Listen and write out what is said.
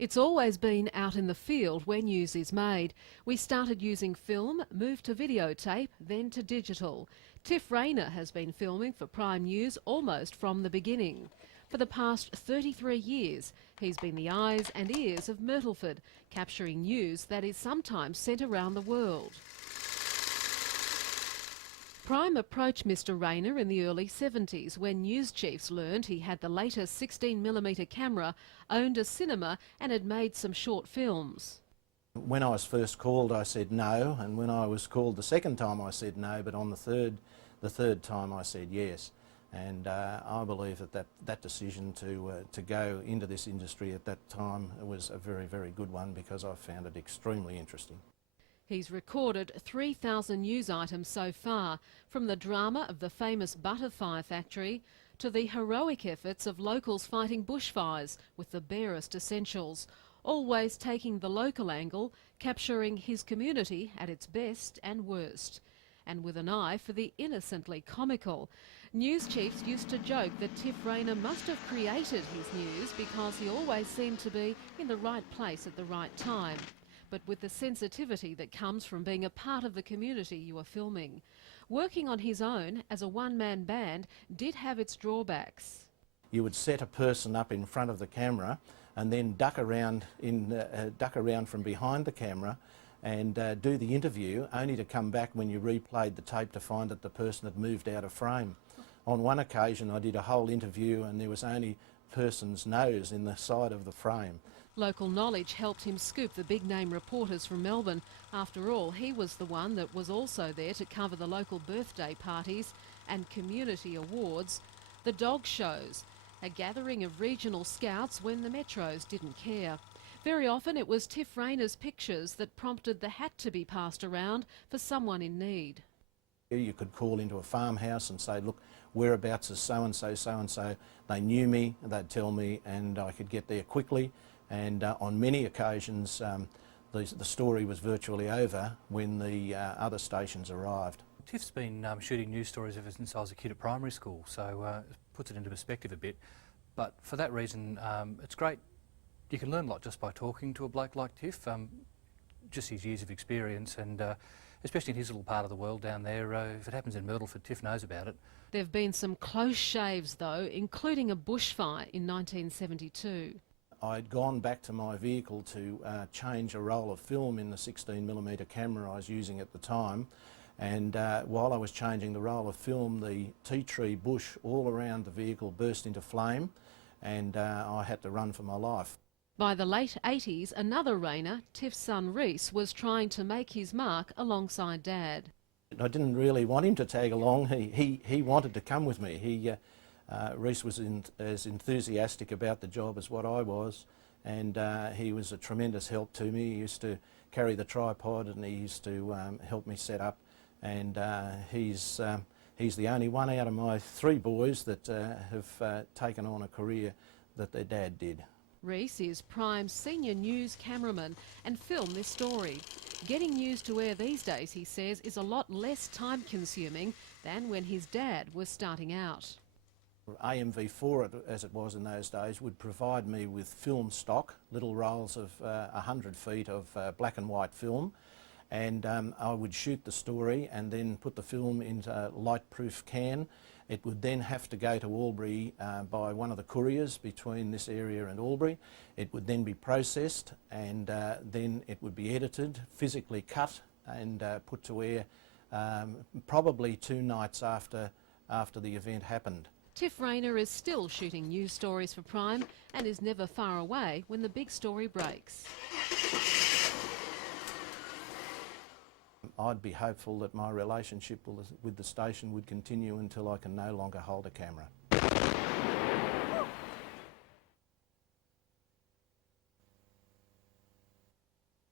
It's always been out in the field where news is made. We started using film, moved to videotape, then to digital. Tiff Rayner has been filming for Prime News almost from the beginning. For the past 33 years, he's been the eyes and ears of Myrtleford, capturing news that is sometimes sent around the world. Prime approached Mr Rayner in the early 70s when news chiefs learned he had the latest 16mm camera, owned a cinema and had made some short films. When I was first called I said no, and when I was called the second time I said no, but on the third time I said yes. And I believe that decision to go into this industry at that time was a very, very good one because I found it extremely interesting. He's recorded 3,000 news items so far, from the drama of the famous butterfly factory to the heroic efforts of locals fighting bushfires with the barest essentials, always taking the local angle, capturing his community at its best and worst. And with an eye for the innocently comical. News chiefs used to joke that Tiff Rayner must have created his news because he always seemed to be in the right place at the right time. But with the sensitivity that comes from being a part of the community you are filming. Working on his own as a one-man band did have its drawbacks. You would set a person up in front of the camera and then duck around from behind the camera and do the interview, only to come back when you replayed the tape to find that the person had moved out of frame. On one occasion I did a whole interview and there was only a person's nose in the side of the frame. Local knowledge helped him scoop the big-name reporters from Melbourne. After all, he was the one that was also there to cover the local birthday parties and community awards, the dog shows, a gathering of regional scouts when the metros didn't care. Very often it was Tiff Rayner's pictures that prompted the hat to be passed around for someone in need. You could call into a farmhouse and say, look, whereabouts is so-and-so, so-and-so. They knew me, they'd tell me, and I could get there quickly. And on many occasions the story was virtually over when the other stations arrived. Tiff's been shooting news stories ever since I was a kid at primary school, so it puts it into perspective a bit. But for that reason, it's great. You can learn a lot just by talking to a bloke like Tiff, just his years of experience, and especially in his little part of the world down there. If it happens in Myrtleford, Tiff knows about it. There have been some close shaves though, including a bushfire in 1972. I'd gone back to my vehicle to change a roll of film in the 16mm camera I was using at the time, and while I was changing the roll of film, the tea tree bush all around the vehicle burst into flame, and I had to run for my life. By the late 80s, another Rayner, Tiff's son Reese, was trying to make his mark alongside Dad. I didn't really want him to tag along. He wanted to come with me. Reese was as enthusiastic about the job as what I was, and he was a tremendous help to me. He used to carry the tripod and he used to help me set up, and he's the only one out of my three boys that have taken on a career that their dad did. Reese is Prime's senior news cameraman and filmed this story. Getting news to air these days, he says, is a lot less time-consuming than when his dad was starting out. AMV4, as it was in those days, would provide me with film stock, little rolls of 100 feet of black and white film, and I would shoot the story and then put the film into a light-proof can. It would then have to go to Albury by one of the couriers between this area and Albury. It would then be processed, and then it would be edited, physically cut and put to air probably 2 nights after the event happened. Tiff Rayner is still shooting news stories for Prime and is never far away when the big story breaks. I'd be hopeful that my relationship with the station would continue until I can no longer hold a camera.